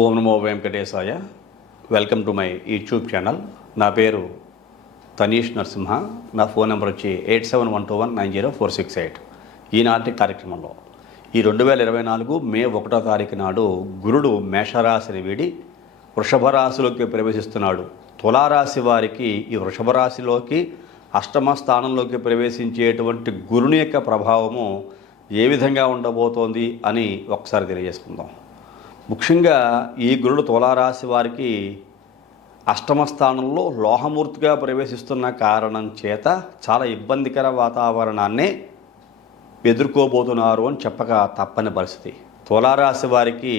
Om Namo Venkatesaya. Welcome to my YouTube channel. నా పేరు తనీష్ నరసింహ. నా ఫోన్ నెంబర్ వచ్చి 8712190468. ఈనాటి కార్యక్రమంలో ఈ 2024 మే 1వ తారీఖు నాడు గురుడు మేషరాశిని వీడి వృషభ రాశిలోకి ప్రవేశిస్తున్నాడు. తులారాశి వారికి ఈ వృషభ రాశిలోకి అష్టమ స్థానంలోకి ప్రవేశించేటువంటి గురుని యొక్క ప్రభావము ఏ విధంగా ఉండబోతోంది అని ఒకసారి తెలియజేసుకుందాం. ముఖ్యంగా ఈ గురుడు తులారాశి వారికి అష్టమ స్థానంలో లోహమూర్తిగా ప్రవేశిస్తున్న కారణం చేత చాలా ఇబ్బందికర వాతావరణాన్ని ఎదుర్కోబోతున్నారు అని చెప్పక తప్పని పరిస్థితి. తులారాశి వారికి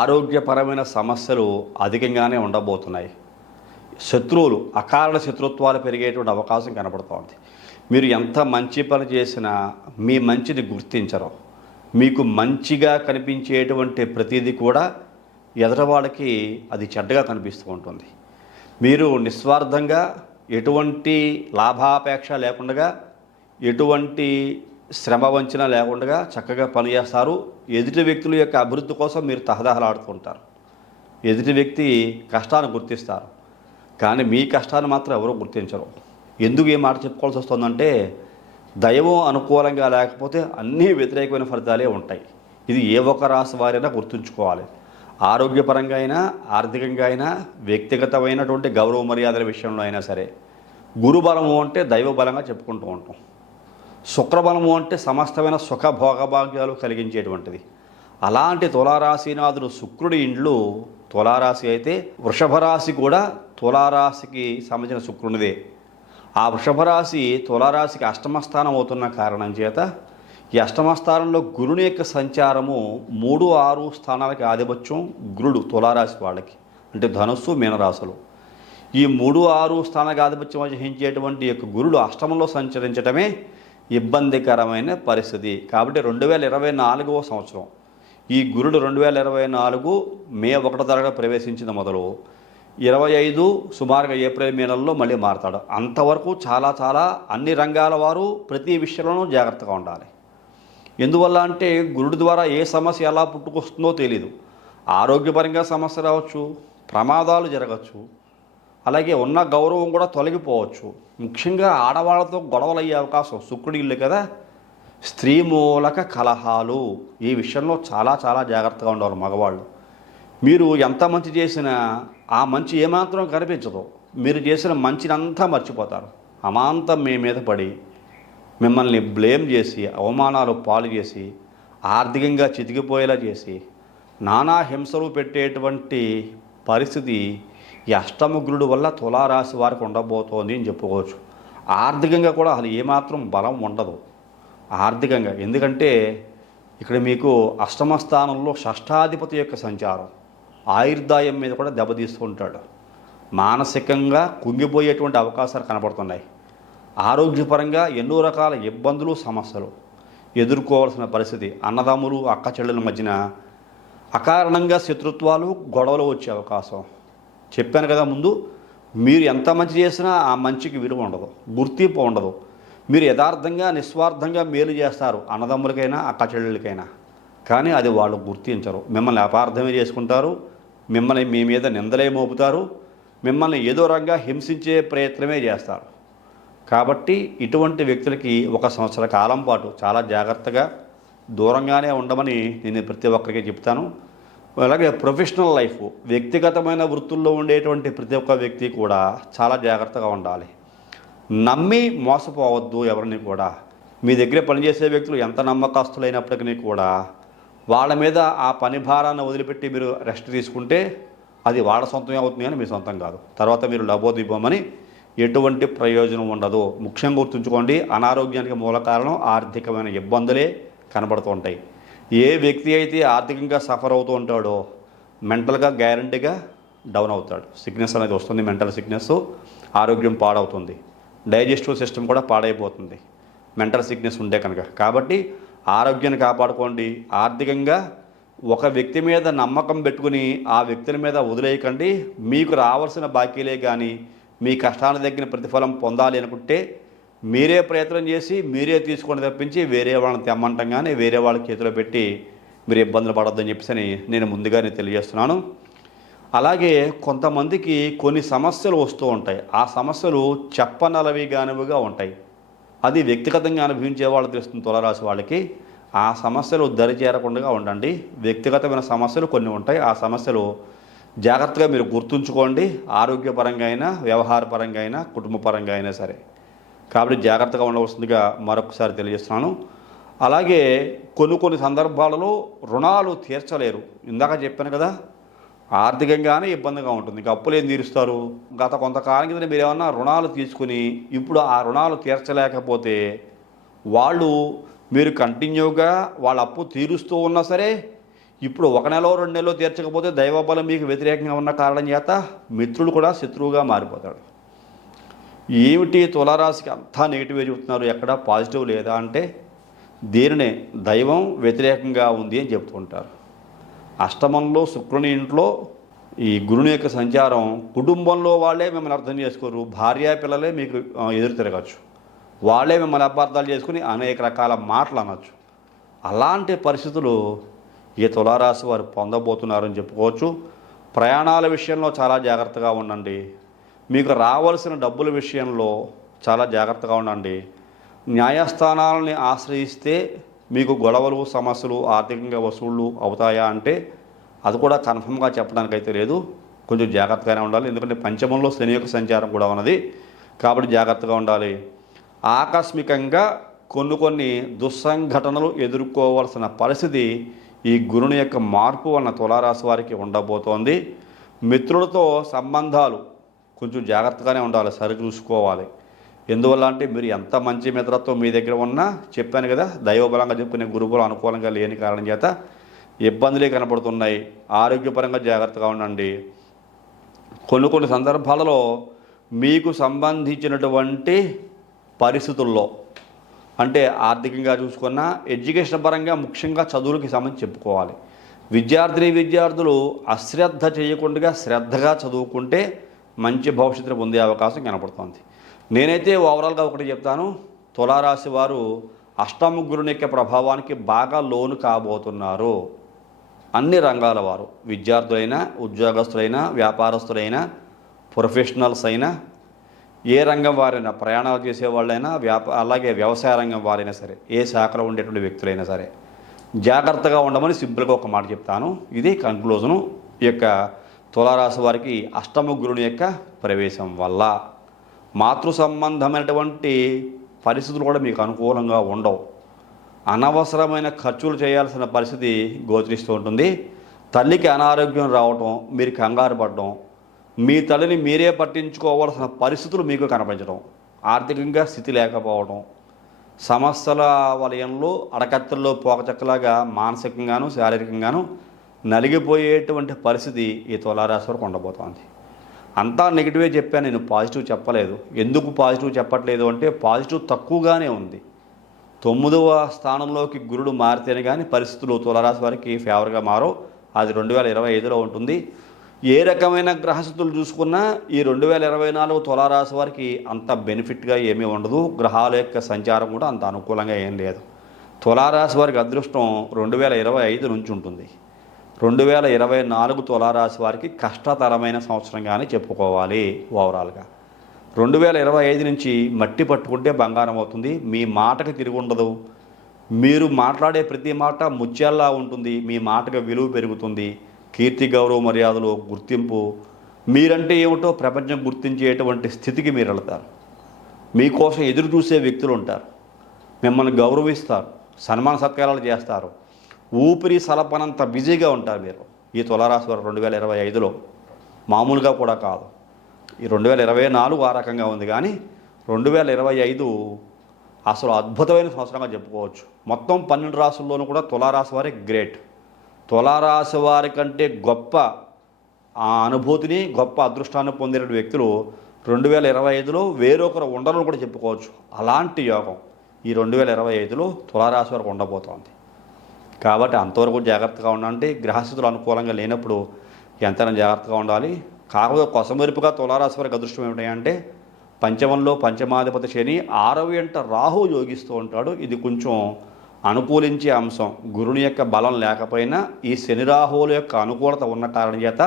ఆరోగ్యపరమైన సమస్యలు అధికంగానే ఉండబోతున్నాయి. శత్రువులు, అకారణ శత్రుత్వాలు పెరిగేటువంటి అవకాశం కనపడుతోంది. మీరు ఎంత మంచి పని చేసినా మీ మంచిని గుర్తించరు. మీకు మంచిగా కనిపించేటువంటి ప్రతిదీ కూడా ఎదరవాళ్ళకి అది చెడ్డగా కనిపిస్తూ ఉంటుంది. మీరు నిస్వార్థంగా ఎటువంటి లాభాపేక్ష లేకుండా, ఎటువంటి శ్రమ వంచన లేకుండా చక్కగా పనిచేస్తారు. ఎదుటి వ్యక్తుల యొక్క అభివృద్ధి కోసం మీరు తహదహలాడుతుంటారు. ఎదుటి వ్యక్తి కష్టాన్ని గుర్తిస్తారు, కానీ మీ కష్టాన్ని మాత్రం ఎవరూ గుర్తించరు. ఎందుకు ఈ మాట చెప్పుకోవాల్సి వస్తుందంటే, దైవం అనుకూలంగా లేకపోతే అన్నీ వ్యతిరేకమైన ఫలితాలే ఉంటాయి. ఇది ఏ ఒక్క రాశి వారైనా గుర్తుంచుకోవాలి. ఆరోగ్యపరంగా అయినా, ఆర్థికంగా అయినా, వ్యక్తిగతమైనటువంటి గౌరవ మర్యాదల విషయంలో అయినా సరే. గురుబలము అంటే దైవ బలంగా చెప్పుకుంటూ ఉంటాం. శుక్రబలము అంటే సమస్తమైన సుఖ భోగభాగ్యాలు కలిగించేటువంటిది. అలాంటి తులారాశినాథుడు శుక్రుడి ఇండ్లు తులారాశి అయితే, వృషభ రాశి కూడా తులారాశికి సంబంధించిన శుక్రునిదే. ఆ వృషభ రాశి తులారాశికి అష్టమస్థానం అవుతున్న కారణం చేత ఈ అష్టమస్థానంలో గురుని యొక్క సంచారము 3, 6 స్థానాలకి ఆధిపత్యం గురుడు తులారాశి వాళ్ళకి, అంటే ధనుస్సు, మీనరాశులు. ఈ 3, 6 స్థానాలకు ఆధిపత్యం వహించేటువంటి యొక్క గురుడు అష్టమంలో సంచరించడమే ఇబ్బందికరమైన పరిస్థితి. కాబట్టి 2024వ సంవత్సరం ఈ గురుడు 2024 మే 1వ తారీఖున ప్రవేశించిన మొదలు 25 సుమారుగా ఏప్రిల్ మే నెలలో మళ్ళీ మారతాడు. అంతవరకు చాలా అన్ని రంగాల వారు ప్రతి విషయంలోనూ జాగ్రత్తగా ఉండాలి. ఎందువల్ల అంటే గురుడి ద్వారా ఏ సమస్య ఎలా పుట్టుకొస్తుందో తెలీదు. ఆరోగ్యపరంగా సమస్య రావచ్చు, ప్రమాదాలు జరగచ్చు, అలాగే ఉన్న గౌరవం కూడా తొలగిపోవచ్చు. ముఖ్యంగా ఆడవాళ్ళతో గొడవలు అయ్యే అవకాశం. శుక్రుడి ఇల్లు కదా, స్త్రీ మూలక కలహాలు. ఈ విషయంలో చాలా జాగ్రత్తగా ఉండాలి మగవాళ్ళు. మీరు ఎంత మంచి చేసినా ఆ మంచి ఏమాత్రం కనిపించదు. మీరు చేసిన మంచినంతా మర్చిపోతారు. అమాంతం మీ మీద పడి మిమ్మల్ని బ్లేమ్ చేసి, అవమానాలు పాలు చేసి, ఆర్థికంగా చితికిపోయేలా చేసి, నానా హింసలు పెట్టేటువంటి పరిస్థితి ఈ అష్టమగురుడు వల్ల తులారాశి వారికి ఉండబోతోంది అని చెప్పుకోవచ్చు. ఆర్థికంగా కూడా అసలు ఏమాత్రం బలం ఉండదు ఆర్థికంగా. ఎందుకంటే ఇక్కడ మీకు అష్టమ స్థానంలో షష్ఠాధిపతి యొక్క సంచారం ఆయుర్దాయం మీద కూడా దెబ్బతీస్తూ ఉంటాడు. మానసికంగా కుంగిపోయేటువంటి అవకాశాలు కనపడుతున్నాయి. ఆరోగ్యపరంగా ఎన్నో రకాల ఇబ్బందులు, సమస్యలు ఎదుర్కోవాల్సిన పరిస్థితి. అన్నదమ్ములు, అక్క చెల్లెల మధ్యన అకారణంగా శత్రుత్వాలు, గొడవలు వచ్చే అవకాశం. చెప్పాను కదా ముందు, మీరు ఎంత మంచి చేసినా ఆ మంచికి విలువ ఉండదు, గుర్తింపు ఉండదు. మీరు యథార్థంగా నిస్వార్థంగా మేలు చేస్తారు అన్నదమ్ములకైనా, అక్క చెల్లెలకైనా, కానీ అది వాళ్ళు గుర్తించరు. మిమ్మల్ని అపార్థమే చేసుకుంటారు, మిమ్మల్ని మీ మీద నిందలే మోపుతారు, మిమ్మల్ని ఏదో రంగా హింసించే ప్రయత్నమే చేస్తారు. కాబట్టి ఇటువంటి వ్యక్తులకి 1 సంవత్సర కాలం పాటు చాలా జాగ్రత్తగా దూరంగానే ఉండమని నేను ప్రతి ఒక్కరికి చెప్తాను. అలాగే ప్రొఫెషనల్ లైఫ్, వ్యక్తిగతమైన వృత్తుల్లో ఉండేటువంటి ప్రతి ఒక్క వ్యక్తి కూడా చాలా జాగ్రత్తగా ఉండాలి. నమ్మి మోసపోవద్దు ఎవరిని కూడా. మీ దగ్గర పనిచేసే వ్యక్తులు ఎంత నమ్మకస్తులైనప్పటికీ కూడా వాళ్ళ మీద ఆ పని భారాన్ని వదిలిపెట్టి మీరు రెస్ట్ తీసుకుంటే అది వాళ్ళ సొంతమే అవుతుంది, కానీ మీ సొంతం కాదు. తర్వాత మీరు లబోదిబ్బమని ఎటువంటి ప్రయోజనం ఉండదు. ముఖ్యంగా గుర్తుంచుకోండి, అనారోగ్యానికి మూల కారణం ఆర్థికమైన ఇబ్బందులే కనబడుతూ ఉంటాయి. ఏ వ్యక్తి అయితే ఆర్థికంగా సఫర్ అవుతూ ఉంటాడో మెంటల్గా గ్యారంటీగా డౌన్ అవుతాడు. సిక్నెస్ అనేది వస్తుంది, మెంటల్ సిక్నెస్. ఆరోగ్యం పాడవుతుంది, డైజెస్టివ్ సిస్టమ్ కూడా పాడైపోతుంది మెంటల్ సిక్నెస్ ఉంటే కనుక. కాబట్టి ఆరోగ్యాన్ని కాపాడుకోండి. ఆర్థికంగా ఒక వ్యక్తి మీద నమ్మకం పెట్టుకుని ఆ వ్యక్తుల మీద వదిలేయకండి. మీకు రావాల్సిన బాకీలే కానీ మీ కష్టాన్ని తగ్గిన ప్రతిఫలం పొందాలి అనుకుంటే మీరే ప్రయత్నం చేసి మీరే తీసుకొని తప్పించి వేరే వాళ్ళని తెమ్మంటాం, కానీ వేరే వాళ్ళ చేతిలో పెట్టి మీరు ఇబ్బందులు పడొద్దని చెప్పేసి నేను ముందుగానే తెలియజేస్తున్నాను. అలాగే కొంతమందికి కొన్ని సమస్యలు వస్తూ ఉంటాయి. ఆ సమస్యలు చెప్పనలవి కానివిగా ఉంటాయి. అది వ్యక్తిగతంగా అనుభవించే వాళ్ళు తెలుస్తుంది. తులారాశి వాళ్ళకి ఆ సమస్యలు దరిచేరకుండా ఉండండి. వ్యక్తిగతమైన సమస్యలు కొన్ని ఉంటాయి. ఆ సమస్యలు జాగ్రత్తగా మీరు గుర్తుంచుకోండి. ఆరోగ్యపరంగా అయినా, వ్యవహారపరంగా అయినా, కుటుంబపరంగా అయినా సరే. కాబట్టి జాగ్రత్తగా ఉండవలసిందిగా మరొకసారి తెలియజేస్తున్నాను. అలాగే కొన్ని సందర్భాలలో రుణాలు తీర్చలేరు. ఇందాక చెప్పాను కదా, ఆర్థికంగానే ఇబ్బందిగా ఉంటుంది. ఇంకా అప్పులు ఏం తీరుస్తారు? గత కొంతకాలం కింద మీరు ఏమన్నా రుణాలు తీసుకుని ఇప్పుడు ఆ రుణాలు తీర్చలేకపోతే మీరు కంటిన్యూగా వాళ్ళ అప్పు తీరుస్తూ ఉన్నా సరే, ఇప్పుడు 1 నెల 2 నెలలో తీర్చకపోతే దైవబలం మీకు వ్యతిరేకంగా ఉన్న కారణం చేత మిత్రుడు కూడా శత్రువుగా మారిపోతాడు. ఏమిటి తులారాశికి అంతా నెగిటివ్ చెబుతున్నారు, ఎక్కడ పాజిటివ్ లేదా అంటే దీనినే దైవం వ్యతిరేకంగా ఉంది అని చెప్తుంటారు. అష్టమంలో శుక్రుని ఇంట్లో ఈ గురుని యొక్క సంచారం, కుటుంబంలో వాళ్ళే మిమ్మల్ని అర్థం చేసుకోరు. భార్య పిల్లలే మీకు ఎదురు తిరగచ్చు. వాళ్ళే మిమ్మల్ని అపార్థాలు చేసుకుని అనేక రకాల మాటలు అనొచ్చు. అలాంటి పరిస్థితులు ఈ తులారాశి వారు పొందబోతున్నారని చెప్పుకోవచ్చు. ప్రయాణాల విషయంలో చాలా జాగ్రత్తగా ఉండండి. మీకు రావాల్సిన డబ్బుల విషయంలో చాలా జాగ్రత్తగా ఉండండి. న్యాయస్థానాలని ఆశ్రయిస్తే మీకు గొడవలు, సమస్యలు, ఆర్థికంగా వసూళ్ళు అవుతాయా అంటే అది కూడా కన్ఫర్మ్గా చెప్పడానికైతే లేదు. కొంచెం జాగ్రత్తగానే ఉండాలి. ఎందుకంటే పంచమంలో శని యొక్క సంచారం కూడా ఉన్నది. కాబట్టి జాగ్రత్తగా ఉండాలి. ఆకస్మికంగా కొన్ని దుస్సంఘటనలు ఎదుర్కోవాల్సిన పరిస్థితి ఈ గురుని యొక్క మార్పు వలన తులారాశి వారికి ఉండబోతోంది. మిత్రులతో సంబంధాలు కొంచెం జాగ్రత్తగానే ఉండాలి, సరిచూసుకోవాలి. ఎందువల్ల అంటే మీరు ఎంత మంచి మిత్రత్వం మీ దగ్గర ఉన్నా, చెప్పాను కదా, దైవబలంగా చెప్పుకునే గురుబలం అనుకూలంగా లేని కారణం చేత ఇబ్బందులే కనపడుతున్నాయి. ఆరోగ్యపరంగా జాగ్రత్తగా ఉండండి. కొన్ని సందర్భాలలో మీకు సంబంధించినటువంటి పరిస్థితుల్లో అంటే ఆర్థికంగా చూసుకున్నా, ఎడ్యుకేషన్ పరంగా ముఖ్యంగా చదువులకి సంబంధించి చెప్పుకోవాలి. విద్యార్థులు అశ్రద్ధ చేయకుండా శ్రద్ధగా చదువుకుంటే మంచి భవిష్యత్తును పొందే అవకాశం కనపడుతుంది. నేనైతే ఓవరాల్గా ఒకటి చెప్తాను, తులారాశి వారు అష్టమ గురుని యొక్క ప్రభావానికి బాగా లోను కాబోతున్నారు. అన్ని రంగాల వారు, విద్యార్థులైనా, ఉద్యోగస్తులైనా, వ్యాపారస్తులైనా, ప్రొఫెషనల్స్ అయినా, ఏ రంగం వారైనా, ప్రయాణాలు చేసేవాళ్ళైనా, అలాగే వ్యవసాయ రంగం వారైనా సరే, ఏ శాఖలో ఉండేటువంటి వ్యక్తులైనా సరే జాగ్రత్తగా ఉండమని సింపుల్గా ఒక మాట చెప్తాను. ఇది కన్క్లూజను. ఈ యొక్క తులారాశి వారికి అష్టమ గురుని యొక్క ప్రవేశం వల్ల మాతృ సంబంధమైనటువంటి పరిస్థితులు కూడా మీకు అనుకూలంగా ఉండవు. అనవసరమైన ఖర్చులు చేయాల్సిన పరిస్థితి గోచరిస్తూ ఉంటుంది. తల్లికి అనారోగ్యం రావటం, మీరు కంగారు పడడం, మీ తల్లిని మీరే పట్టించుకోవాల్సిన పరిస్థితులు మీకు కనిపించడం, ఆర్థికంగా స్థితి లేకపోవడం, సమస్యల వలయంలో అడకత్తల్లో పోకచక్కలాగా మానసికంగాను శారీరకంగాను నలిగిపోయేటువంటి పరిస్థితి ఈ తులారాశి వరకు ఉండబోతోంది. అంతా నెగిటివే చెప్పాను, నేను పాజిటివ్ చెప్పలేదు. ఎందుకు పాజిటివ్ చెప్పట్లేదు అంటే పాజిటివ్ తక్కువగానే ఉంది. 9వ స్థానంలోకి గురుడు మారితేనే కానీ పరిస్థితులు తులారాశి వారికి ఫేవర్గా మారో. అది 2025లో ఉంటుంది. ఏ రకమైన గ్రహస్థితులు చూసుకున్నా ఈ 2024 తులారాశి వారికి అంత బెనిఫిట్గా ఏమీ ఉండదు. గ్రహాల యొక్క సంచారం కూడా అంత అనుకూలంగా ఏం లేదు. తులారాశి వారికి అదృష్టం 2025 నుంచి ఉంటుంది. 2024 తులారాశి వారికి కష్టతరమైన సంవత్సరంగానే చెప్పుకోవాలి. ఓవరాల్గా 2025 నుంచి మట్టి పట్టుకుంటే బంగారం అవుతుంది. మీ మాటకి తిరిగి ఉండదు. మీరు మాట్లాడే ప్రతి మాట ముత్యాల్లా ఉంటుంది. మీ మాటకు విలువ పెరుగుతుంది. కీర్తి, గౌరవ, మర్యాదలు, గుర్తింపు, మీరంటే ఏమిటో ప్రపంచం గుర్తించేటువంటి స్థితికి మీరు వెళతారు. మీకోసం ఎదురు చూసే వ్యక్తులు ఉంటారు. మిమ్మల్ని గౌరవిస్తారు, సన్మాన సత్కారాలు చేస్తారు. ఊపిరి సలపనంత బిజీగా ఉంటారు మీరు. ఈ తులారాశి వారు 2025లో మామూలుగా కూడా కాదు. ఈ 2024 ఆ రకంగా ఉంది, కానీ 2025 అసలు అద్భుతమైన సంవత్సరంగా చెప్పుకోవచ్చు. మొత్తం 12 రాశుల్లోనూ కూడా తులారాశి వారే గ్రేట్. తులారాశి వారి కంటే గొప్ప ఆ అనుభూతిని, గొప్ప అదృష్టాన్ని పొందిన వ్యక్తులు 2025లో వేరొకరు ఉండరని కూడా చెప్పుకోవచ్చు. అలాంటి యోగం ఈ 2025లో తులారాశి వారికి ఉండబోతోంది. కాబట్టి అంతవరకు జాగ్రత్తగా ఉండాలంటే గ్రహస్థితులు అనుకూలంగా లేనప్పుడు ఎంతైనా జాగ్రత్తగా ఉండాలి. కాకపోతే కొసమెరుపుగా తులారాశి వారికి అదృష్టం ఏమిటంటే పంచమంలో పంచమాధిపతి శని, 6వ ఇంట రాహు యోగిస్తూ ఉంటాడు. ఇది కొంచెం అనుకూలించే అంశం గురుని యొక్క బలం లేకపోయినా ఈ శని రాహువుల యొక్క అనుకూలత ఉన్న కారణం చేత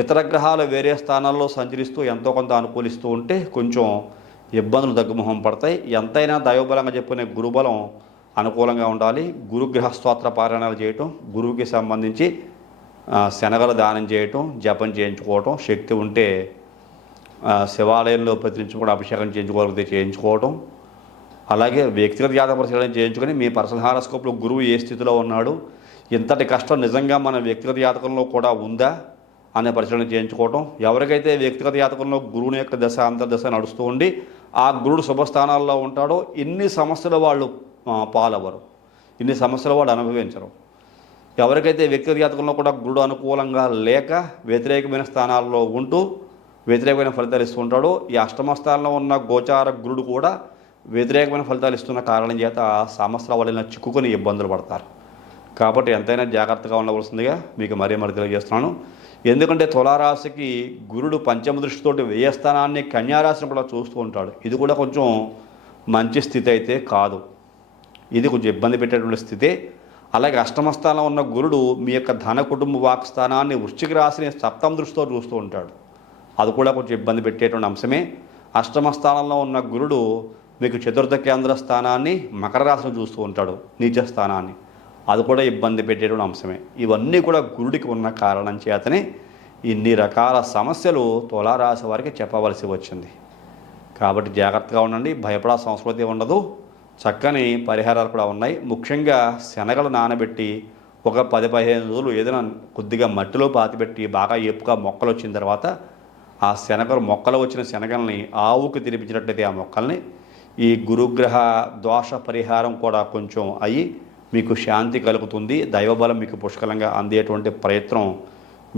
ఇతర గ్రహాలు వేరే స్థానాల్లో సంచరిస్తూ ఎంతో కొంత అనుకూలిస్తూ ఉంటే కొంచెం ఇబ్బందులు తగ్గుముఖం పడతాయి. ఎంతైనా దైవబలంగా చెప్పుకునే గురుబలం అనుకూలంగా ఉండాలి. గురుగ్రహ స్తోత్ర పారాయణాలు చేయటం, గురువుకి సంబంధించి శనగలు దానం చేయటం, జపం చేయించుకోవటం, శక్తి ఉంటే శివాలయంలో ప్రతినిత్యం కూడా అభిషేకం చేయించుకోగలిగితే చేయించుకోవటం, అలాగే వ్యక్తిగత జాతక పరిశీలన చేయించుకొని మీ పర్సనల్ హారోస్కోప్లో గురువు ఏ స్థితిలో ఉన్నాడు, ఇంతటి కష్టం నిజంగా మన వ్యక్తిగత జాతకంలో కూడా ఉందా అనే పరిశీలన చేయించుకోవటం. ఎవరికైతే వ్యక్తిగత జాతకంలో గురువుని యొక్క దశ అంతర్దశ నడుస్తూ ఉండి ఆ గురుడు శుభస్థానాల్లో ఉంటాడో ఇన్ని సమస్యలు వాళ్ళు పాలవరు, ఇన్ని సమస్యలు వాళ్ళు అనుభవించరు. ఎవరికైతే వ్యక్తిగత జాతకంలో కూడా గురుడు అనుకూలంగా లేక వ్యతిరేకమైన స్థానాల్లో ఉంటూ వ్యతిరేకమైన ఫలితాలు ఇస్తూ ఉంటాడో ఈ అష్టమ స్థానంలో ఉన్న గోచార గురుడు కూడా వ్యతిరేకమైన ఫలితాలు ఇస్తున్న కారణం చేత సమస్యల వల్ల చిక్కుకొని ఇబ్బందులు పడతారు. కాబట్టి ఎంతైనా జాగ్రత్తగా ఉండవలసిందిగా మీకు మరీ తెలియజేస్తున్నాను. ఎందుకంటే తులారాశికి గురుడు పంచమ దృష్టితోటి వ్యయ స్థానాన్ని కన్యారాశిని కూడా చూస్తూ ఉంటాడు. ఇది కూడా కొంచెం మంచి స్థితి అయితే కాదు, ఇది కొంచెం ఇబ్బంది పెట్టేటువంటి స్థితే. అలాగే అష్టమ స్థానంలో ఉన్న గురుడు మీ యొక్క ధన కుటుంబ వాక్ స్థానాన్ని వృశ్చిక రాశిని సప్తమ దృష్టితో చూస్తూ ఉంటాడు. అది కూడా కొంచెం ఇబ్బంది పెట్టేటువంటి అంశమే. అష్టమ స్థానంలో ఉన్న గురుడు మీకు చతుర్థ కేంద్ర స్థానాన్ని మకర రాశిని చూస్తూ ఉంటాడు, నీచ స్థానాన్ని. అది కూడా ఇబ్బంది పెట్టేటువంటి అంశమే. ఇవన్నీ కూడా గురుడికి ఉన్న కారణం చేతనే ఇన్ని రకాల సమస్యలు తులారాశి వారికి చెప్పవలసి వచ్చింది. కాబట్టి జాగ్రత్తగా ఉండండి, భయపడా సంస్కృతి ఉండదు. చక్కని పరిహారాలు కూడా ఉన్నాయి. ముఖ్యంగా శనగలు నానబెట్టి ఒక 10-15 రోజులు ఏదైనా కొద్దిగా మట్టిలో పాతిపెట్టి బాగా ఏపుగా మొక్కలు వచ్చిన తర్వాత ఆ మొక్కలు వచ్చిన శనగల్ని ఆవుకి తినిపించినట్లయితే ఆ మొక్కల్ని ఈ గురుగ్రహ దోష పరిహారం కూడా కొంచెం అయ్యి మీకు శాంతి కలుగుతుంది. దైవబలం మీకు పుష్కలంగా అందేటువంటి ప్రయత్నం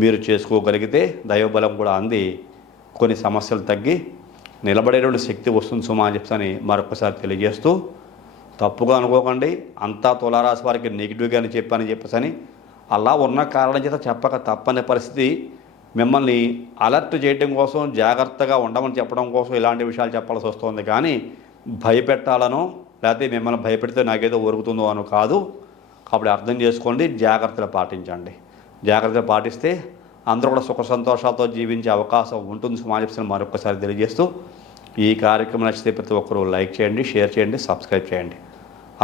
మీరు చేసుకోగలిగితే దైవబలం కూడా అంది కొన్ని సమస్యలు తగ్గి నిలబడేటువంటి శక్తి వస్తుంది సుమా అని చెప్పని మరొకసారి తెలియజేస్తూ, తప్పుగా అనుకోకండి, అంతా తులారాశి వారికి నెగిటివ్గానే చెప్పని అలా ఉన్న కారణం చేత చెప్పక తప్పని పరిస్థితి. మిమ్మల్ని అలర్ట్ చేయడం కోసం, జాగ్రత్తగా ఉండమని చెప్పడం కోసం ఇలాంటి విషయాలు చెప్పాల్సి వస్తుంది. కానీ భయపెట్టాలనో లేకపోతే మిమ్మల్ని భయపెడితే నాకేదో ఒరుగుతుందో అనో కాదు. కాబట్టి అర్థం చేసుకోండి, జాగ్రత్తలు పాటించండి. జాగ్రత్తలు పాటిస్తే అందరూ కూడా సుఖ సంతోషాలతో జీవించే అవకాశం ఉంటుంది సమాజం మరొకసారి తెలియజేస్తూ, ఈ కార్యక్రమం నచ్చితే ప్రతి ఒక్కరూ లైక్ చేయండి, షేర్ చేయండి, సబ్స్క్రైబ్ చేయండి.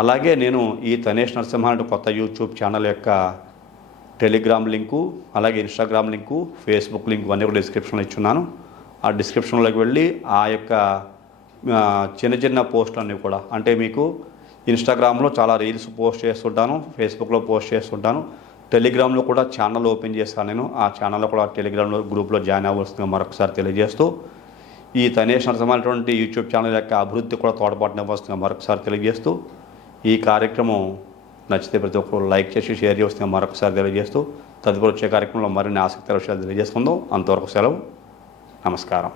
అలాగే నేను ఈ తనేష్ నరసింహ కొత్త యూట్యూబ్ ఛానల్ యొక్క టెలిగ్రామ్ లింకు, అలాగే ఇన్స్టాగ్రామ్ లింకు, ఫేస్బుక్ లింకు అన్నీ కూడా డిస్క్రిప్షన్లో ఇచ్చున్నాను. ఆ డిస్క్రిప్షన్లోకి వెళ్ళి ఆ యొక్క చిన్న చిన్న పోస్టులన్నీ కూడా, అంటే మీకు ఇన్స్టాగ్రామ్లో చాలా రీల్స్ పోస్ట్ చేస్తుంటాను, ఫేస్బుక్లో పోస్ట్ చేస్తుంటాను, టెలిగ్రామ్లో కూడా ఛానల్ ఓపెన్ చేస్తాను నేను. ఆ ఛానల్లో కూడా టెలిగ్రామ్లో గ్రూప్లో జాయిన్ అవ్వాల్సిందిగా మరొకసారి తెలియజేస్తూ, ఈ తనేష్ నరసింహటువంటి యూట్యూబ్ ఛానల్ యొక్క అభివృద్ధి కూడా తోడ్పాటునివ్వాల్సిందిగా మరొకసారి తెలియజేస్తూ, ఈ కార్యక్రమం నచ్చితే ప్రతి ఒక్కరు లైక్ చేసి షేర్ చేస్తుందిగా మరొకసారి తెలియజేస్తూ, తదుపరి వచ్చే కార్యక్రమంలో మరిన్ని ఆసక్తికర విషయాలు తెలియజేసుకుందాం. అంతవరకు సెలవు, నమస్కారం.